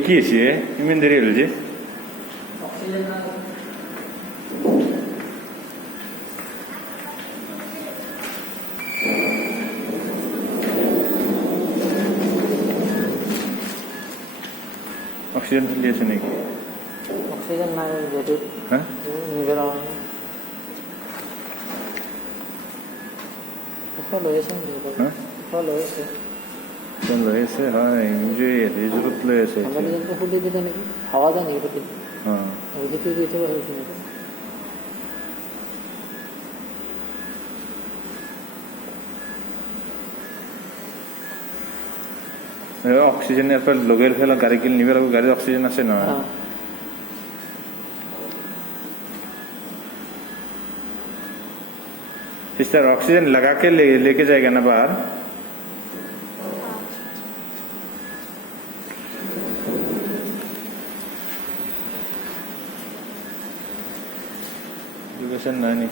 qui si è? Imen deri alji. Oxygen liyeছে নাকি? Oxygen না যেটা হ্যাঁ নিজের ফলো হয়েছে হ্যাঁ ফলো হয়েছে কোন রয়েছে হ্যাঁ ইনজুরি রিজরুত রয়েছে আমাদের যন্ত্র ফুটে দিতে নাকি হাওয়া দেয় নাকি ফুটে হ্যাঁ ওই দিকে দিতে হয়েছে নাকি অক্সিজেন এরপর লগের ফেলা গাড়ি কিনে নিবে লাগবে গাড়ির অক্সিজেন আছে না सिस्टर ऑक्सीजन लगा के लेके जाएगा ना बाहर एजुकेशन नहीं